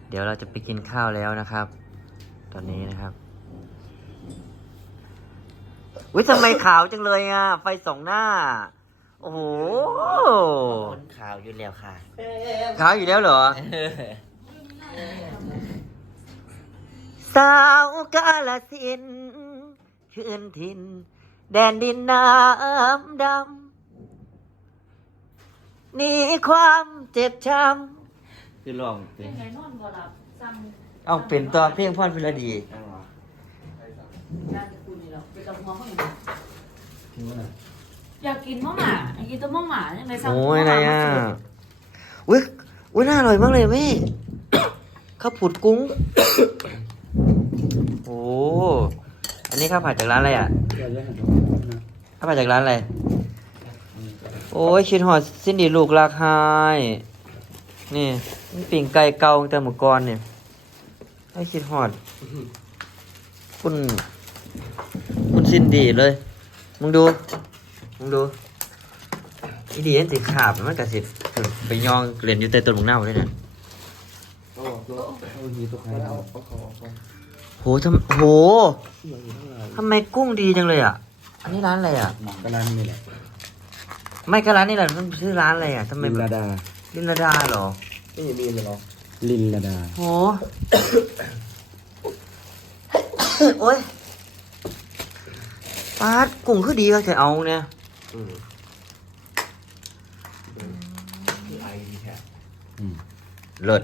เดี๋ยวเราจะไปกินข้าวแล้วนะครับ ตอนนี้นะครับอุ๊ยทำไมขาวจังเลยอ่ะ ไฟสองหน้า โอ้โหคนขาวอยู่แล้วค่ะขาวอยู่แล้วเหรอ สาวกาลสินธุ์คืนถิ่น แดนดินน้ำดำหนี่ความเจ็บช้ำคือลองเป็นไงนอนบ่หลับสั่งเอาเป็นตัวเพลงพ่อนพิรดียาจะกูนี่หรอกไปกับหัวเขาอยู่อยากกินหม้อหมาอยากกินตัวหม้อหมายังไงสั่งโอ้ยอะไรอ่ะอุ้ยอุ้ยน่าอร่อยมากเลยแม่ ข้าวผัดกุ้ง โอ้อันนี้ข้าวผัดจากร้านอะไรอ่ะข้าวผัดจากร้านอะไร โอ้ยคิดหอดสิ้นดีลูกรักไฮนี่มันปิ่งไก่เก่าตั้งแต่เมื่อก่อนเนี่ยให้คิดหอดคุณสิ้นดีเลย มึงดูอีดีนสิขาบมันกระสิไปย่องเรียนอยู่แต่ต้นหมกเน่าด้วยนะโหทำไมกุ้งดีจังเลยอ่ะ อันนี้ร้านอะไรอ่ะก็ร้านนี่แหละไม่ก็ร้านนี่แหละมันชื่อร้านอะไรอ่ะทำไมลินลาดาลินลาดาเหรอไม่มีเลยหรอลินลาดาโห โอ้ยปาดกุ้งคือดีก็จะเอาเนี่ยเลิศ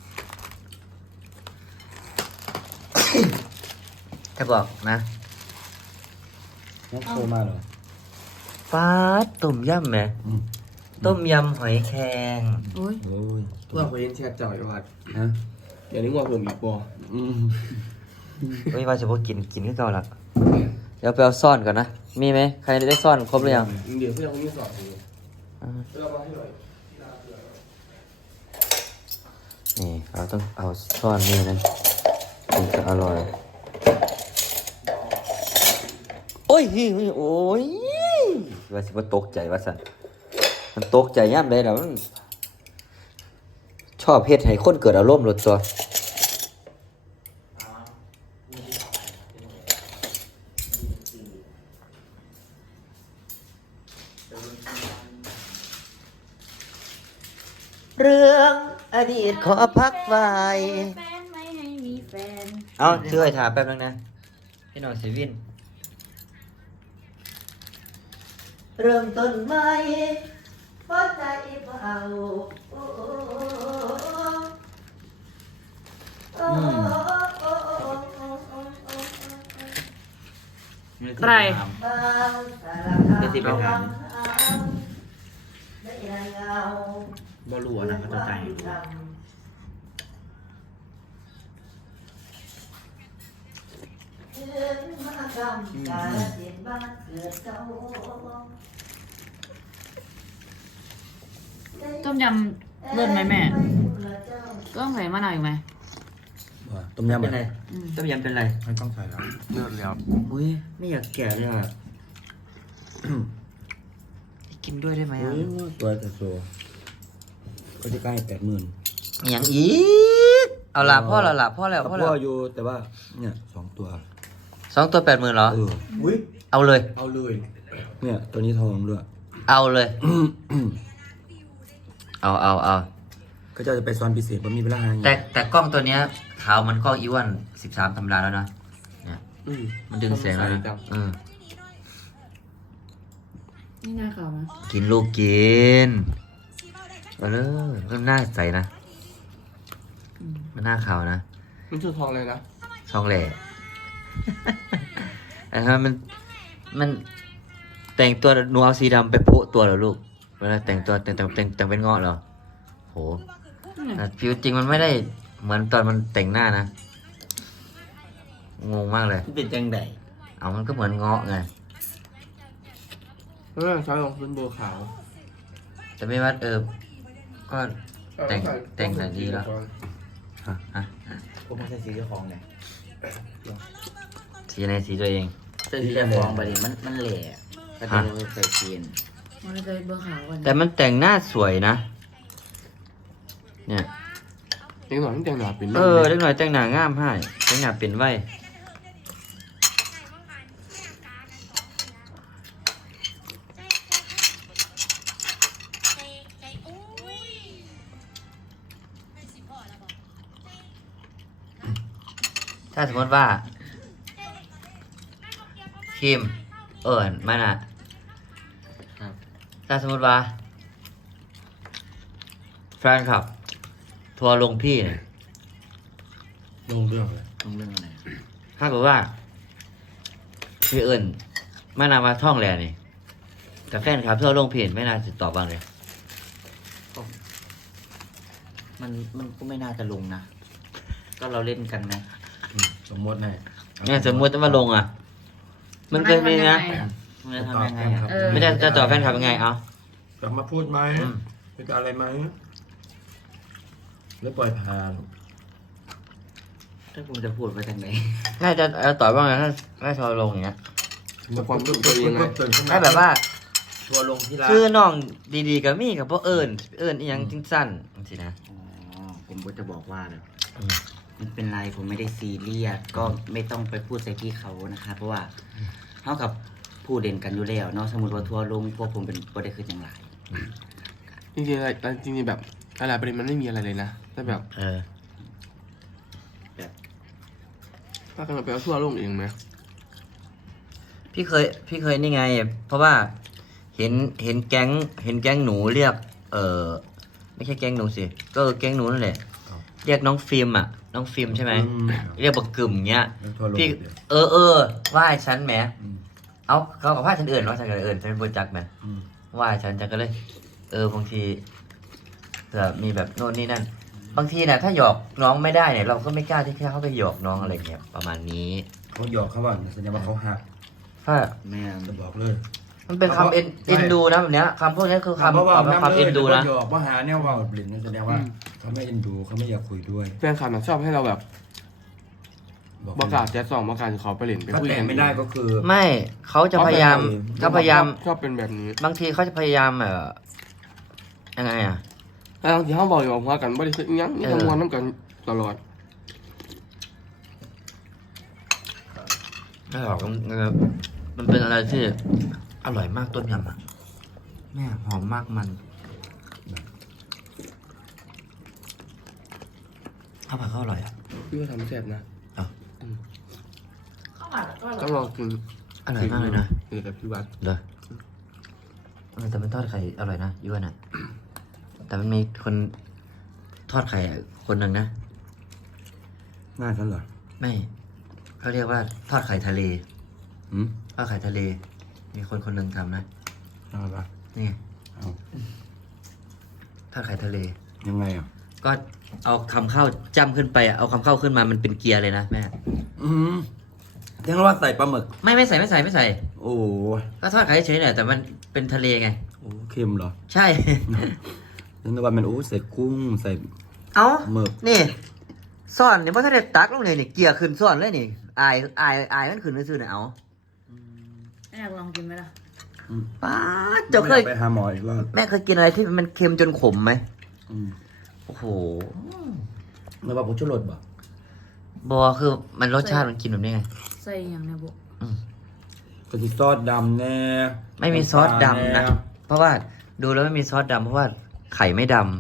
ถ้าบอกนะน้องโทรมาเหรอปาดต้มยำไหมต้มยำหอยแครงโอ้ยโอ้ยว่าเขาเห็นแชทจ่อยวัดฮะอย่างนี้ว่าผมอีกบ่ไม่ว่าจะพวกกินก็เก่าหลักเดี๋ยวไปเอาซ่อนก่อนนะ มีไหมใครได้ซ่อนครบหรือยังเดี๋ยวเพื่อนเขามีสอบอยู่เรามาให้หน่อยนี่เราต้องเอาซ่อนนี่นะถึงจะอร่อย โอ้ยโอ้ยว่าสิว่าตกใจว่าสันมันตกใจย่ำเลยแล้วมันชอบเฮ็ดให้คนเกิดอารมณ์หลดตัวเรื่องอดีตขอพักไว้แฟนไม่ให้มีแฟนเอาช่วยถามแป๊บนึงนะ พี่น้องเซวิน เริ่มต้นใหม่เพราะใจเบาใครจะสิไปถามบ่รู้นะเขาจะใจต้มยำเลิศไหมแม่ต้องใส่มะนาวอีกไหมต้มยำเป็นไรอืมต้มยำเป็นไรไม่ต้องใส่แล้วเลือดแล้วอุ้ยไม่อยากแก่เลยอ่ะ กินด้วยได้ไหมโอ้อ่ะยตัวกระโซก็จะใกล้80,000 อย่างอีกเอาละพ่อละละพ่อแล้วพ่อแล้วพ่ออยู่แต่ว่าเนี่ย2 ตัว 2 ตัว 80,000เหรออุ้ยเอาเลยเอาเลยเนี่ยตัวนี้ทองด้วยเอาเลย เอาก็จะไปซ้อนพิเศษว่ามีเวลาไงแต่กล้องตัวเนี้ยขาวมันกล้องอีวัน13ธรรมดาแล้วนะเนี่ยมันดึงแสงแล้วนะนี่หน้าขาวไหมกินลูกกินเอาเลยก็หน้าใสนะ มันหน้าขาวนะมันชื่อทองเลยนะช่องแหล่ แต่ถ้ามันแต่งตัวหนูเอาสีดำไปโพะตัวเหรอลูกเวลาแต่งตัวแต่งเป็นเงาะเหรอโหแต่ผิวจริงมันไม่ได้เหมือนตอนมันแต่งหน้านะงงมากเลยเป็นจังไดเอามันก็เหมือนเงาะไงใช้รองพื้นโบขาวแต่ไม่ว่าก็แต่งแต่ดีแล้วฮะผมไม่ใช่สีเจ้าของเนี่ยสีในสีตัวเองสีเจ้าของบัดนี้มันแหล่ก็จะใส่เกียนมันจะเบอร์ขาวก่อนแต่มันแต่งหน้าสวยนะ เนี่ยเด็กหน่อยมันแต่งหน้าเป็นเออเล็กหน่อยแต่งหน้างามให้แต่งหน้าเป็นไว้ถ้าสมมติว่าคิมมันอ่ะครับถ้าสมมติว่าแฟนคลับ ทัวร์ลงพี่เนี่ยลงเรื่องเลยต้องเรื่องอะไรถ้าบอกว่าพี่ไม่นามาท่องแลนี่กับแฟนคลับทัวร์ลงพี่ไม่น่าติดต่อบ้างเลยมันก็ไม่น่าจะลงนะ ก็เราเล่นกันนะสมมติไงเนี่ยสมมติจะมาลงอ่ะ มันเกินไปนะมันจะทำยังไงอ่ะไม่ได้จะต่อแฟนคลับยังไงเอากลับมาพูดไหมเป็นอะไรไหมหรือปล่อยผ่านถ้าผมจะพูดไปทางไหนน่าจะต่อบ้างไงถ้าทัวร์ลงอย่างเงี้ยแต่ความรู้สึกตัวเองไงให้แบบว่าทัวร์ลงที่ร้านชื่อน้องดีๆกับมี่กับพวกเอิญอีหยังจริงสั้นสินะอ๋อ ผมก็จะบอกว่าเลยอืมมันเป็นไรผมไม่ได้ซีเรียสก็ไม่ต้องไปพูดใส่พี่เขานะคะเพราะว่าเท่ากับผู้เด่นกันอยู่แล้วเนาะสมมติว่าทัวร์ลงพวกผมเป็นบ่ได้ขึ้นอย่างไรจริงๆอะไรจริงๆแบบหลายๆประเด็นมันไม่มีอะไรเลยนะแต่แบบแบบถ้ากันไปเอาทั่วโลกเองไหมพี่เคยนี่ไง เพราะว่าเห็นแก๊งหนูเรียก ไม่ใช่แก๊งหนูสิก็แก๊งหนูนั่นแหละเรียกน้องฟิล์มอ่ะน้องฟิล์มใช่ไหมเรียกบักกึ่มเงี้ยทัวร์ลงพี่ว่าให้ฉันแหมเอาเขากับว่าฉันว่าฉันกับฉันเป็นโปรจักแหมว่าให้ฉันจะก็เลยบางทีเผื่อมีแบบโน่นนี่นั่น บางทีน่ะถ้าหยอกน้องไม่ได้เนี่ยเราก็ไม่กล้าที่จะเข้าไปหยอกน้องอะไรเงี้ยประมาณนี้เขาหยอกเขาว่าแสดงว่าเขาหักถ้าแม่จะบอกเลยมันเป็นคำเอ็นดูนะแบบเนี้ยคำพวกนี้คือคำความเอ็นดูนะหยอกว่าหาเนี่ยว่าเปลี่ยนนั่นแสดงว่าเขาไม่เอ็นดูเขาไม่อยากคุยด้วยแฟนคลับน่ะชอบให้เราแบบบอกประกาศแจ๊สซองประกาศเขาไปเล่นไปถ้าคุยแต่กันไม่ได้ก็คือไม่เขาจะพยายามชอบเป็นแบบนี้บางทีเขาจะพยายามยังไงอ่ะแต่บางทีเขาบอกอยู่ว่าหัวกันไม่ได้คืออิหยังนี่ทำงานน้ำกันตลอดไม่หรอกมันเป็นอะไรที่อร่อยมากต้มยำอ่ะแม่หอมมากมันข้าวผัดก็อร่อยอ่ะพี่ก็ทำแซ่บนะข้าวผัดก็อร่ต้ออย งลองกินอร่อยมากเลยนะนี่กับพี่วัดเลยแต่มันทอดไข่อร่อยนะยวนอ่ะ แต่มันมีคนทอดไข่คนหนึ่งนะหน้าฉันเหรอไม่เขาเรียกว่าทอดไข่ทะเลหืมทอดไข่ทะเล มีคนหนึ่งทำนะน่ารักนี่ไงเอาทอดไข่ทะเลยังไงอ่ะก็เอาคำเข้าจ้ำขึ้นไปอะเอาคำเข้าขึ้นมามันเป็นเกียร์เลยนะแม่เรียกว่าใส่ปลาหมึกไม่ใส่โอ้โหก็ทอดไข่เฉยๆเนี่ยแต่มันเป็นทะเลไงเค็มเหรอใช่นึกว่ามันใส่กุ้งใส่เอาหมึกนี่ซ่อนเนี่ยเพราะถ้าเด็ดตักลงเลยนี่เกียร์ขึ้นซ่อนเลยนี่อายมันขึ้นซื่อๆเนี่ยเอาไม่อยากลองกินไหมล่ะป้าดเจ้าเคยไม่อยากไปหาหมออีกรอบแม่เคยกินอะไรที่มันเค็มจนขมไหมอืมโอ้โหนึกว่าผมชุรสบ่บอคือมันรสชาติมันกินแบบนี้ไงใส่อย่างในบุกกะทิซอสดำแน่ไม่มีซอสดำนะ เพราะว่าดูแล้วไม่มีซอสดำเพราะว่าไข่ไม่ดำ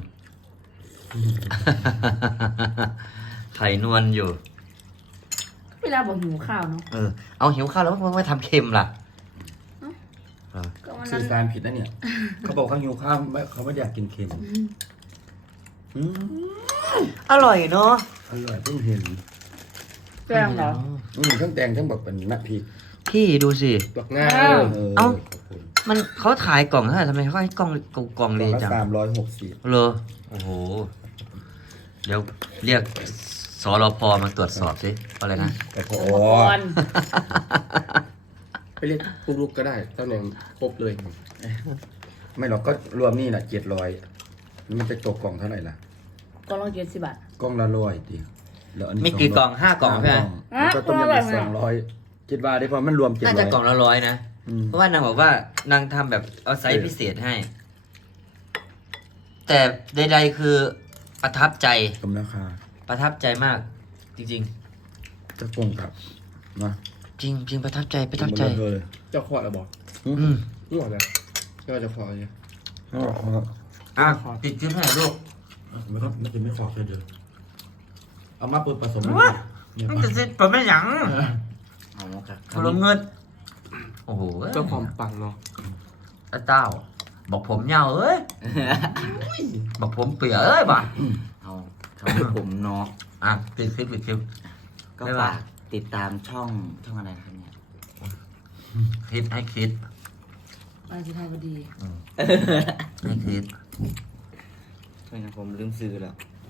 ไข่นวลอยู่เวลาบอกหิวข้าวเนาะเอาหิวข้าวแล้วไม่ทำเค็มล่ะก็วันสื่นั้อน สารผิดนะเนี่ย เขาบอกเขาหิวข้าวเขาไม่อยากกินเค็มอืมอร่อยเนาะอร่อยเพิ่งเห็นแป้งเหรอทั้งแตงทั้งแบบเป็นมะพริกพี่ดูสิดอกหน้าอ้าวขอบคุณมันเขาถ่ายกล่องเท่าไหร่ทำไมเขาให้กล่องเลยจัง 360 เลอโอ้โห เดี๋ยวเรียกสรพมาตรวจสอบสิอะไรนะแต่พออุปกรณ์ไปเรียกลูกๆก็ได้ตำแหน่งครบเลยไม่หรอกก็รวมนี่แหละ700แล้วมันจะตกกล่องเท่าไหร่ล่ะก็ลอง70 บาทกล่องละ100ดิแล้วอันนี้มีกี่กล่อง5 กล่องใช่ไหมแล้วก็ต้มยำอีก200คิดว่าได้เพราะมันรวม700 น่าจะกล่องละ100นะ เพราะว่านางบอกว่านางทำแบบเอาไซส์พิเศษให้ แต่ใดๆคือประทับใจกำราคาประทับใจมาก จริงจะกงกับนะๆ จริงประทับใจประทับใจเเลยเจ้าขวดเหรอบอกอืมนี่หมดเลยเจ้าจะขวดอะไรอ่ะติดคลิปให้หน่อยลูกไม่ต้องไม่กินไม่ขอกเลยเดี๋ยวเอามาเปิดผสมว้าเนี่ยมันจะสิผมไม่หยังเอาครับพลเงินโอ้โหเจ้าความปังเนาะเต้า บอกผมยาวเอ้ย บอกผมเปียเอ้ยบ่ะเอาเขาให้ผมเนาะอ่ะปิดคลิปก็ไม่ว่าฝากติดตามช่องอะไรนะครับเนี่ยคิดให้คิดอาจิทาวดีให้คิดช่วยนะผมลืมซื้อแล้ว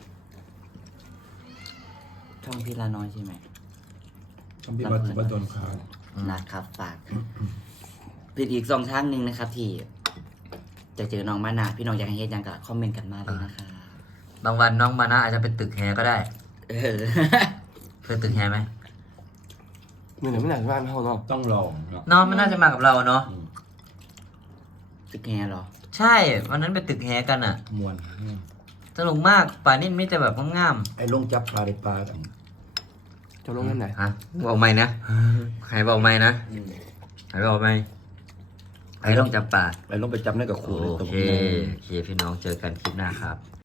ช่องพี่ลาน้อยใช่ไหมทำพี่บัตรโดนขานะครับฝากเป็นอีก2ช่องหนึ่งนะครับ ที่ จะเจอน้องมานาพี่น้องอยากให้เฮ็ดหยังก็คอมเมนต์กันมาเลยนะคะบางวันน้องมานะอาจจะเป็นตึกแฮก็ได้เออเคยตึกแฮไหมเหมือนไม่หนักบ้านเขาเนาะต้องลองเนาะน้องมันน่าจะมากับเราเนาะตึกแฮเหรอใช่วันนั้นไปตึกแฮกันอ่ะมวนสนุกมากป่านิ่ไม่แต่แบบงามไอ้ลงจับปลาได้ปลากันจะลงนั่นไหนๆฮะบอกไม่นะใครบอกไม่นะใครบอกไม่ใครต้องจับป่าไอ้ลงไปจับได้กับครูโอเลยตบเคมือโอเคพี่น้องเจอกันคลิปหน้าครับ